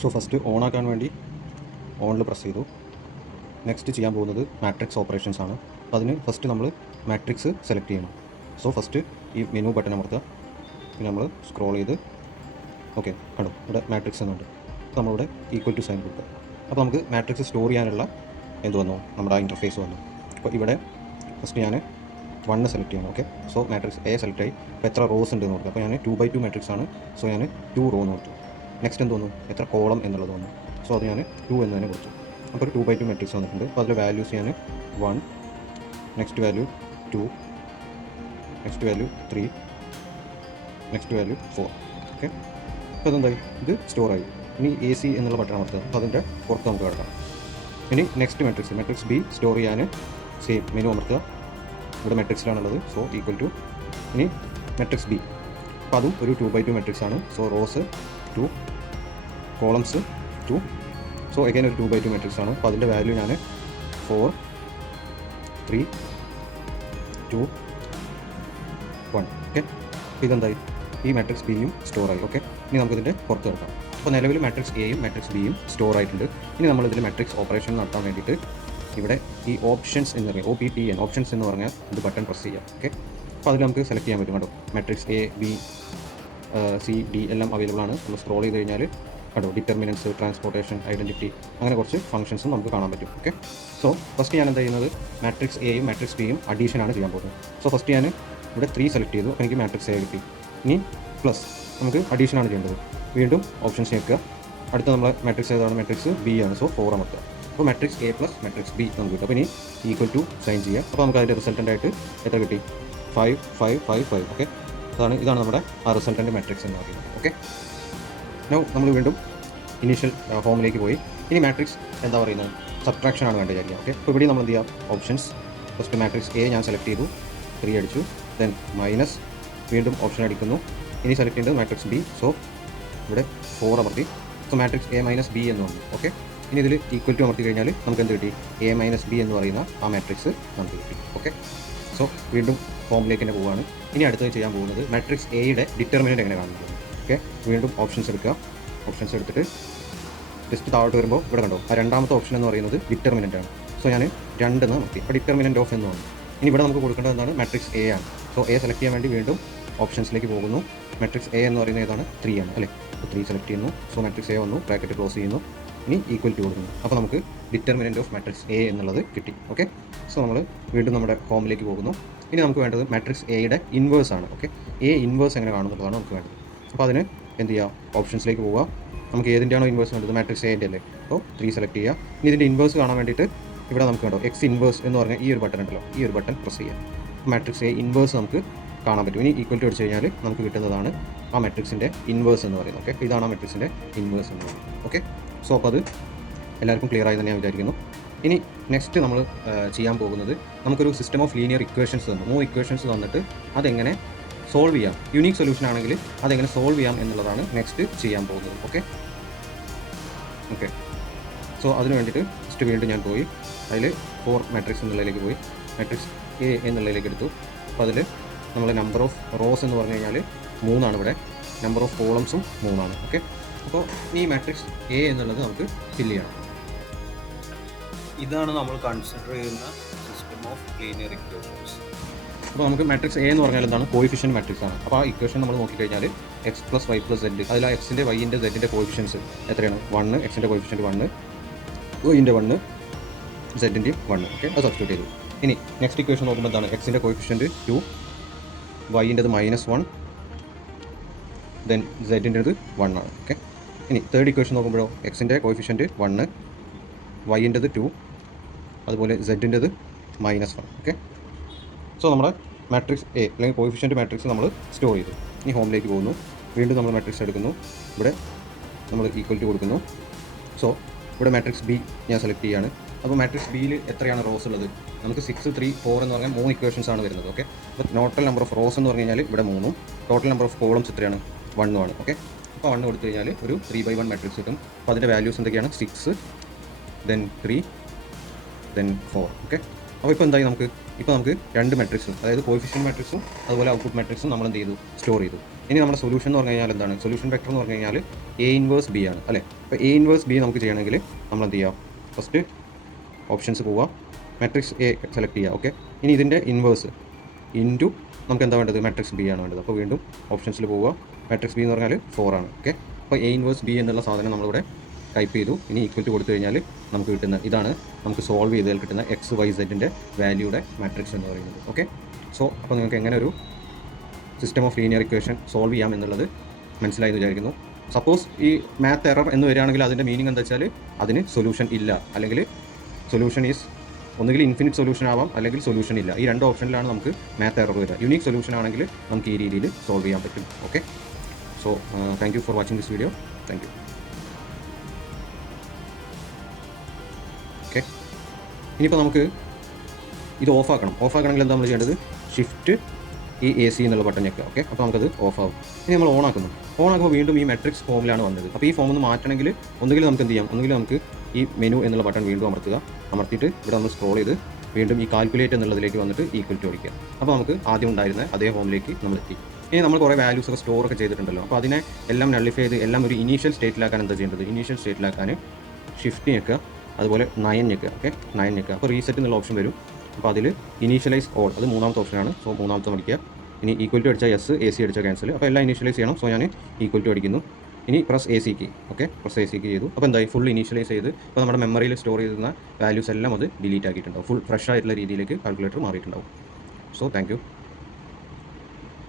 So first on ആക്കാൻ വേണ്ടി ഓണിൽ press ചെയ്തു. നെക്സ്റ്റ് ചെയ്യാൻ പോകുന്നത് മാട്രിക്സ് ഓപ്പറേഷൻസ് ആണ്. അപ്പോൾ അതിന് ഫസ്റ്റ് നമ്മൾ മാട്രിക്സ് സെലക്ട് ചെയ്യണം. സോ ഫസ്റ്റ് ഈ മെനു ബട്ടൺ അമർത്തുക. പിന്നെ നമ്മൾ സ്ക്രോൾ ചെയ്ത് ഓക്കെ കണ്ടോ ഇവിടെ മാട്രിക്സ് എന്നുണ്ട്. അപ്പോൾ നമ്മളിവിടെ ഈക്വൽ ടു സൈൻ കൊടുക്കുക. അപ്പോൾ നമുക്ക് മാട്രിക്സ് സ്റ്റോർ ചെയ്യാനുള്ള എന്ത് വന്നു, നമ്മുടെ ആ ഇൻ്റർഫേസ് വന്നു. അപ്പോൾ ഇവിടെ ഫസ്റ്റ് ഞാൻ 1 സെലക്ട് ചെയ്യണം. Okay, so matrix A select ആയി. അപ്പോൾ എത്ര റോസ് ഉണ്ട് എന്ന് കൊടുക്കുക. അപ്പോൾ ഞാൻ 2x2 മാട്രിക്സ് ആണ്, സോ ഞാൻ 2 റോ എന്ന് കൊടുത്തു. നെക്സ്റ്റ് എന്ത് വന്നു, എത്ര കോളം എന്നുള്ളത് വന്നു. സോ അത് ഞാൻ 2 എന്ന് തന്നെ കൊടുത്തു. അപ്പോൾ ഒരു 2x2 മാട്രിക്സ് വന്നിട്ടുണ്ട്. അപ്പോൾ അതിൽ വാല്യൂസ് ഞാൻ 1, next value 2, next value 3, next value 4. Okay, അപ്പോൾ അതെന്തായി, ഇത് സ്റ്റോറായി. ഇനി AC എന്നുള്ള ബട്ടൺ അമർത്തുക. അപ്പോൾ അതിൻ്റെ പുറത്ത് നമുക്ക് കിടക്കാം. ഇനി നെക്സ്റ്റ് മാട്രിക്സ് B സ്റ്റോർ ചെയ്യാൻ സെയിം മെനു അമർത്തുക. ഇവിടെ മെട്രിക്സിലാണുള്ളത്, സോ ഈക്വൽ ടു. ഇനി മെട്രിക്സ് B, അപ്പോൾ അതും ഒരു 2x2 മെട്രിക്സ് ആണ്. So rose 2, columns 2, so again ഒരു 2x2 മെട്രിക്സ് ആണ്. അപ്പോൾ അതിൻ്റെ വാല്യൂ ഞാൻ 4, 3, 2, 1. ഓക്കെ, അപ്പോൾ ഇതെന്തായി, ഈ മാട്രിക്സ് ബിയും സ്റ്റോറായി. ഓക്കെ, ഇനി നമുക്കിതിൻ്റെ പുറത്ത് കിടക്കാം. അപ്പോൾ നിലവിൽ മാട്രിക്സ് എയും മാട്രിക്സ് ബിയും സ്റ്റോർ ആയിട്ടുണ്ട്. ഇനി നമ്മളിതിൽ മാട്രിക്സ് ഓപ്പറേഷൻ നടത്താൻ വേണ്ടിയിട്ട് ഇവിടെ ഈ ഓപ്ഷൻസ് എന്ന് പറയുക, OPTN ഓപ്ഷൻസ് എന്ന് പറഞ്ഞാൽ ഇത് ബട്ടൺ പ്രസ് ചെയ്യാം. ഓക്കെ, അപ്പോൾ അതിൽ നമുക്ക് സെലക്ട് ചെയ്യാൻ പറ്റും. കേട്ടോ, matrix A, B, C, D എല്ലാം അവൈലബിൾ ആണ്. നമ്മൾ സ്ക്രോൾ ചെയ്ത് കഴിഞ്ഞാൽ കേട്ടോ ഡിറ്റർമിനൻസ്, ട്രാൻസ്പോർട്ടേഷൻ, ഐഡൻറ്റിറ്റി, അങ്ങനെ കുറച്ച് ഫംഗ്ഷൻസും നമുക്ക് കാണാൻ പറ്റും. ഓക്കെ, സോ ഫസ്റ്റ് ഞാൻ എന്താ ചെയ്യുന്നത്, മാട്രിക്സ് എയും മാട്രിക്സ് ബിയും അഡീഷനാണ് ചെയ്യാൻ പോകുന്നത്. സോ ഫസ്റ്റ് ഞാൻ ഇവിടെ 3 സെലക്ട് ചെയ്തു. അപ്പോൾ എനിക്ക് മാട്രിക്സ് A കിട്ടി. ഇനി പ്ലസ് നമുക്ക് അഡീഷനാണ് ചെയ്യേണ്ടത്. വീണ്ടും ഓപ്ഷൻസ് ഞെക്കുക. അടുത്ത നമ്മളെ മാട്രിക്സ് ഏതാണ്, മാട്രിക്സ് B ആണ്. സോ 4 അമർത്തുക. അപ്പോൾ matrix A plus matrix B നമുക്ക് കിട്ടും. അപ്പോൾ ഇനി ഈക്വൽ ടു സൈൻ ചെയ്യുക. അപ്പോൾ നമുക്ക് അതിൻ്റെ റിസൾട്ടൻ്റായിട്ട് എത്ര കിട്ടി, 5, 5, 5, 5. ഓക്കെ, ഇതാണ് നമ്മുടെ ആ റിസൾട്ടൻ്റ് മാട്രിക്സ് എന്ന് പറയുന്നത്. ഓക്കെ, നമ്മൾ വീണ്ടും ഇനീഷ്യൽ ഹോമിലേക്ക് പോയി. ഇനി മാട്രിക്സ് എന്താ പറയുന്നത്, സബ്ട്രാക്ഷൻ ആണ് വേണ്ടത് വിചാരിക്കുക. ഓക്കെ, അപ്പോൾ ഇവിടെ നമ്മൾ എന്ത് ചെയ്യുക, ഓപ്ഷൻസ് ഫസ്റ്റ് മാട്രിക്സ് A ഞാൻ സെലക്ട് ചെയ്തു, 3 അടിച്ചു. ദെൻ മൈനസ്, വീണ്ടും ഓപ്ഷൻ അടിക്കുന്നു. ഇനി സെലക്ട് ചെയ്യേണ്ടത് മാട്രിക്സ് B, സോ ഇവിടെ 4 അമർത്തി. So matrix A minus B എന്ന് വന്നു. ഓക്കെ, ഇനി ഇതിൽ ഈക്വൽ ടു അമർത്തി കഴിഞ്ഞാൽ നമുക്ക് എന്ത് കിട്ടി, A മൈനസ് B എന്ന് പറയുന്ന ആ മാട്രിക്സ് നമുക്ക് കിട്ടി. ഓക്കെ, സോ വീണ്ടും ഫോമിലേക്ക് തന്നെ പോവുകയാണ്. ഇനി അടുത്തത് ചെയ്യാൻ പോകുന്നത് മാട്രിക്സ് Aയുടെ ഡിറ്റർമിനൻ്റ് എങ്ങനെ കാണുന്നത്. ഓക്കെ, വീണ്ടും ഓപ്ഷൻസ് എടുക്കുക. ഓപ്ഷൻസ് എടുത്തിട്ട് ജസ്റ്റ് താഴോട്ട് വരുമ്പോൾ ഇവിടെ കണ്ടോ, ആ രണ്ടാമത്തെ ഓപ്ഷൻ എന്ന് പറയുന്നത് ഡിറ്റർമിനൻ്റ് ആണ്. സോ ഞാൻ 2 എന്ന് നോക്കി. അപ്പോൾ ഡിറ്റർമിനൻ്റ് ഓഫ് എന്ന് വന്നു. ഇനി ഇവിടെ നമുക്ക് കൊടുക്കേണ്ടത് എന്താണ്, മാട്രിക്സ് A ആണ്. സോ A സെലക്ട് ചെയ്യാൻ വേണ്ടി വീണ്ടും ഓപ്ഷൻസിലേക്ക് പോകുന്നു. മാട്രിക്സ് A എന്ന് പറയുന്നത് ഏതാണ്, 3 ആണ് അല്ലേ. അപ്പോൾ 3 സെലക്ട് ചെയ്യുന്നു. സോ മാട്രിക്സ് A വന്നു, ബ്രാക്കറ്റ് ക്ലോസ് ചെയ്യുന്നു. ഇനി ഈക്വൽ ടു കൊടുക്കുന്നു. അപ്പോൾ നമുക്ക് ഡിറ്റർമിനൻ്റ് ഓഫ് മാട്രിക്സ് A എന്നുള്ളത് കിട്ടി. ഓക്കെ, സോ നമ്മൾ വീണ്ടും നമ്മുടെ ഹോമിലേക്ക് പോകുന്നു. ഇനി നമുക്ക് വേണ്ടത് മാട്രിക്സ് Aയുടെ ഇൻവേഴ്സ് ആണ്. ഓക്കെ, A ഇൻവേഴ്സ് എങ്ങനെ കാണുന്നുള്ളതാണ് നമുക്ക് വേണ്ടത്. അപ്പോൾ അതിന് എന്ത് ചെയ്യുക, ഓപ്ഷൻസിലേക്ക് പോവുക. നമുക്ക് ഏതിൻ്റെയാണോ ഇൻവേഴ്സ് വേണ്ടത്, മാട്രിക്സ് Aൻ്റെ അല്ലേ. അപ്പോൾ 3 സെലക്ട് ചെയ്യുക. ഇനി ഇതിൻ്റെ ഇൻവേഴ്സ് കാണാൻ വേണ്ടിയിട്ട് ഇവിടെ നമുക്ക് കണ്ടോ X ഇൻവേഴ്സ് എന്ന് പറഞ്ഞാൽ ഈ ഒരു ബട്ടൺ ഉണ്ടല്ലോ, ഈ ഒരു ബട്ടൺ പ്രസ് ചെയ്യുക. മാട്രിക്സ് A ഇൻവേഴ്സ് നമുക്ക് കാണാൻ പറ്റും. ഇനി ഈക്വൽ ടു അടിച്ച് കഴിഞ്ഞാൽ നമുക്ക് കിട്ടുന്നതാണ് ആ മെട്രിക്സിൻ്റെ ഇൻവേഴ്സ് എന്ന് പറയുന്നത്. ഓക്കെ, ഇതാണ് ആ മെട്രിക്സിൻ്റെ ഇൻവേഴ്സ് എന്ന് പറയുന്നത്. ഓക്കെ, സോ അപ്പോൾ അത് എല്ലാവർക്കും ക്ലിയർ ആയി തന്നെ ഞാൻ വിചാരിക്കുന്നു. ഇനി നെക്സ്റ്റ് നമ്മൾ ചെയ്യാൻ പോകുന്നത്, നമുക്കൊരു സിസ്റ്റം ഓഫ് ലീനിയർ ഇക്വേഷൻസ് തന്നു, 3 ഇക്വേഷൻസ് തന്നിട്ട് അതെങ്ങനെ സോൾവ് ചെയ്യാം, യുണീക്ക് സൊല്യൂഷൻ ആണെങ്കിൽ അതെങ്ങനെ സോൾവ് ചെയ്യാം എന്നുള്ളതാണ് നെക്സ്റ്റ് ചെയ്യാൻ പോകുന്നത്. ഓക്കെ, സോ അതിന് വേണ്ടിയിട്ട് ഫസ്റ്റ് വീണ്ടും ഞാൻ പോയി അതിൽ 4 മാട്രിക്സ് എന്നുള്ളതിലേക്ക് പോയി, മാട്രിക്സ് A എന്നുള്ളതിലേക്ക് എടുത്തു. അപ്പോൾ അതിൽ നമ്മൾ നമ്പർ ഓഫ് റോസ് എന്ന് പറഞ്ഞു കഴിഞ്ഞാൽ 3 ആണ്. ഇവിടെ നമ്പർ ഓഫ് കോളംസും 3 ആണ്. ഓക്കെ, അപ്പോൾ ഈ മാട്രിക്സ് A എന്നുള്ളത് നമുക്ക് ഫില്ല് ചെയ്യണം. ഇതാണ് നമ്മൾ കൺസിഡർ ചെയ്യുന്ന സിസ്റ്റം ഓഫ് ലീനിയർ ഇക്വേഷൻസ്. അപ്പോൾ നമുക്ക് മാട്രിക്സ് A എന്ന് പറഞ്ഞാൽ എന്താണ്, കോയിഫിഷ്യൻറ്റ് മാട്രിക്സ് ആണ്. അപ്പോൾ ആ ഇക്വേഷൻ നമ്മൾ നോക്കിക്കഴിഞ്ഞാൽ X + Y + Z, അതിൽ Xൻ്റെ Yൻ്റെ Zൻ്റെ കോയിഫിഷ്യൻസ് എത്രയാണ്, 1, Xൻ്റെ കോയിഫിഷ്യൻറ്റ് 1, Yൻ്റെ 1, Zൻ്റെയും 1. ഓക്കെ, അത് സബ്സ്റ്റിറ്റ്യൂട്ട് ചെയ്തു. ഇനി നെക്സ്റ്റ് ഇക്വേഷൻ നോക്കുമ്പോൾ എന്താണ്, Xൻ്റെ കോയിഫിഷ്യൻറ്റ് 2, Yൻ്റെത് -1, ദെൻ Zൻ്റെത് 1 ആണ്. ഓക്കെ, ഇനി തേർഡ് ഇക്വേഷൻ നോക്കുമ്പോഴോ Xൻ്റെ കോയിഫിഷ്യൻറ്റ് 1, Yൻ്റെത് 2, അതുപോലെ Zൻ്റെത് -1. ഓക്കെ, സോ നമ്മുടെ മാട്രിക്സ് A അല്ലെങ്കിൽ കോയിഫിഷ്യൻറ്റ് മാട്രിക്സ് നമ്മൾ സ്റ്റോർ ചെയ്തു. ഇനി ഹോമിലേക്ക് പോകുന്നു. വീണ്ടും നമ്മൾ മാട്രിക്സ് എടുക്കുന്നു. ഇവിടെ നമ്മൾ ഈക്വൽ ടു കൊടുക്കുന്നു. സോ ഇവിടെ മാട്രിക്സ് B ഞാൻ സെലക്ട് ചെയ്യുകയാണ്. അപ്പോൾ മാട്രിക്സ് Bയിൽ എത്രയാണ് റോസ് ഉള്ളത്, നമുക്ക് 6, 3, 4 എന്ന് പറഞ്ഞാൽ 3 ഇക്വേഷൻസ് ആണ് വരുന്നത്. ഓക്കെ, അപ്പോൾ ടോട്ടൽ നമ്പർ ഓഫ് റോസ് എന്ന് പറഞ്ഞു കഴിഞ്ഞാൽ ഇവിടെ 3ഉം, ടോട്ടൽ നമ്പർ ഓഫ് കോളംസ് എത്രയാണ്, 1 ആണ്. ഓക്കെ, അപ്പോൾ 1 കൊടുത്തു കഴിഞ്ഞാൽ ഒരു 3/1 മാട്രിക്സ് കിട്ടും. അപ്പോൾ അതിൻ്റെ വാല്യൂസ് എന്തൊക്കെയാണ്, 6, ദെൻ 3, ദെൻ 4. ഓക്കെ, അപ്പോൾ ഇപ്പോൾ എന്തായി, നമുക്ക് 2 മാട്രിക്സും, അതായത് കോയിഫിഷ്യൻറ്റ് മാട്രിക്സും അതുപോലെ ഔട്ട്പുട്ട് മാട്രിക്സും നമ്മൾ എന്ത് ചെയ്തു, സ്റ്റോർ ചെയ്തു. ഇനി നമ്മുടെ സൊല്യൂഷൻ എന്ന് പറഞ്ഞു കഴിഞ്ഞാൽ എന്താണ്? സൊല്യൂഷൻ വെക്ടർ എന്ന് പറഞ്ഞു കഴിഞ്ഞാൽ എ ഇൻവേഴ്സ് ബി ആണ് അല്ലേ? അപ്പോൾ എ ഇൻവേഴ്സ് ബി നമുക്ക് ചെയ്യണമെങ്കിൽ നമ്മൾ എന്ത് ചെയ്യുക? ഫസ്റ്റ് ഓപ്ഷൻസ് പോവുക, മാട്രിക്സ് എ സെലക്ട് ചെയ്യുക. ഓക്കെ, ഇനി ഇതിൻ്റെ ഇൻവേഴ്സ് ഇൻറ്റു നമുക്ക് എന്താ വേണ്ടത്? മാട്രിക്സ് ബി ആണ് വേണ്ടത്. അപ്പോൾ വീണ്ടും ഓപ്ഷൻസിൽ പോവുക, മാട്രിക്സ് ബി എന്ന് പറഞ്ഞാൽ 4 ആണ്. ഓക്കെ, അപ്പോൾ എ ഇൻവേഴ്സ് ബി എന്നുള്ള സാധനം നമ്മളിവിടെ ടൈപ്പ് ചെയ്തു. ഇനി ഈക്വൽ ടു കൊടുത്തു കഴിഞ്ഞാൽ നമുക്ക് കിട്ടുന്ന ഇതാണ് നമുക്ക് സോൾവ് ചെയ്താൽ കിട്ടുന്ന എക്സ് വൈ സെഡിൻ്റെ വാല്യൂയുടെ മാട്രിക്സ് എന്ന് പറയുന്നത്. ഓക്കെ, സോ അപ്പോൾ നിങ്ങൾക്ക് എങ്ങനെ ഒരു system of linear equation solve ചെയ്യാം എന്നുള്ളത് മനസ്സിലായി എന്ന് വിചാരിക്കുന്നു. സപ്പോസ് ഈ മാത്ത് എറർ എന്ന് വരികയാണെങ്കിൽ അതിൻ്റെ മീനിങ് എന്താ വെച്ചാൽ അതിന് സൊല്യൂഷൻ ഇല്ല, അല്ലെങ്കിൽ സൊല്യൂഷൻ ഈസ് ഒന്നുകിൽ ഇൻഫിനിറ്റ് സൊല്യൂഷൻ ആവാം, അല്ലെങ്കിൽ സൊല്യൂഷൻ ഇല്ല. ഈ രണ്ട് ഓപ്ഷനിലാണ് നമുക്ക് മാത്ത് എറർ വരിക. യുണീക്ക് സൊല്യൂഷൻ ആണെങ്കിൽ നമുക്ക് ഈ രീതിയിൽ സോൾവ് ചെയ്യാൻ പറ്റും. Okay, so thank you for watching this video. Thank you. Okay, ഇനിയിപ്പോൾ നമുക്ക് ഇത് ഓഫാക്കണം. ഓഫാക്കണമെങ്കിൽ എന്താ നമ്മൾ ചെയ്യേണ്ടത്? ഷിഫ്റ്റ് ഈ എ സി എന്നുള്ള ബട്ടൺ ഞെക്കുക. ഓക്കെ, അപ്പോൾ നമുക്കത് ഓഫ് ആവും. ഇനി നമ്മൾ ഓൺ ആക്കുന്നു. ഓൺ ആക്കുമ്പോൾ വീണ്ടും ഈ മെട്രിക്സ് ഫോമിലാണ് വന്നത്. അപ്പോൾ ഈ ഫോം ഒന്ന് മാറ്റണമെങ്കിൽ ഒന്നുകിൽ നമുക്ക് എന്ത് ചെയ്യാം? ഒന്നുകിൽ നമുക്ക് ഈ മെനു എന്നുള്ള ബട്ടൺ വീണ്ടും അമർത്തിയിട്ട് ഇവിടെ നമ്മൾ സ്ക്രോൾ ചെയ്ത് വീണ്ടും ഈ കാൽക്കുലേറ്റ് എന്നുള്ളതിലേക്ക് വന്നിട്ട് ഈക്വൽ ടു അടിക്കുക. അപ്പോൾ നമുക്ക് ആദ്യം ഉണ്ടായിരുന്ന അതേ ഫോമിലേക്ക് നമ്മൾ എത്തി. ഇനി നമ്മൾ കുറേ വാല്യൂസ് ഒക്കെ സ്റ്റോർ ഒക്കെ ചെയ്തിട്ടുണ്ടല്ലോ. അപ്പോൾ അതിനെ എല്ലാം നള്ളിഫൈ ചെയ്ത് എല്ലാം ഒരു ഇനീഷ്യൽ സ്റ്റേറ്റിലാക്കാൻ എന്താ ചെയ്യേണ്ടത്? ഇനീഷ്യൽ സ്റ്റേറ്റിലാക്കാൻ ഷിഫ്റ്റ് ഞെക്കുക, അതുപോലെ 9 ഞെക്കുക. ഓക്കെ, 9 ഞെക്കുക. അപ്പോൾ റീസെറ്റ് എന്നുള്ള ഓപ്ഷൻ വരും. അപ്പോൾ അതിൽ ഇനീഷ്യലൈസ് ഓൾ, അത് മൂന്നാമത്തെ ഓപ്ഷനാണ്. സോ മൂന്നാമത്തെ അടിക്കുക. ഇനി ഈക്വൽ ടു അടിച്ചാൽ യെസ്, എ സി അടിച്ചാൽ ക്യാൻസൽ. അപ്പോൾ എല്ലാം ഇനീഷ്യലൈസ് ചെയ്യണം. സോ ഞാൻ ഈക്വൽ ടു അടിക്കുന്നു. ഇനി press A C key. Okay, press A C key ചെയ്തു. അപ്പോൾ എന്തായി? ഫുൾ ഇനീഷ്യലൈസ് ചെയ്ത് ഇപ്പോൾ നമ്മുടെ മെമ്മറിയിൽ സ്റ്റോർ ചെയ്തിരുന്ന വാല്യൂസ് എല്ലാം അത് ഡിലീറ്റ് ആക്കിയിട്ടുണ്ടാവും. ഫുൾ ഫ്രഷ് ആയിട്ടുള്ള രീതിയിലേക്ക് കാൽക്കുലേറ്റർ മാറിയിട്ടുണ്ടാവും. So thank U.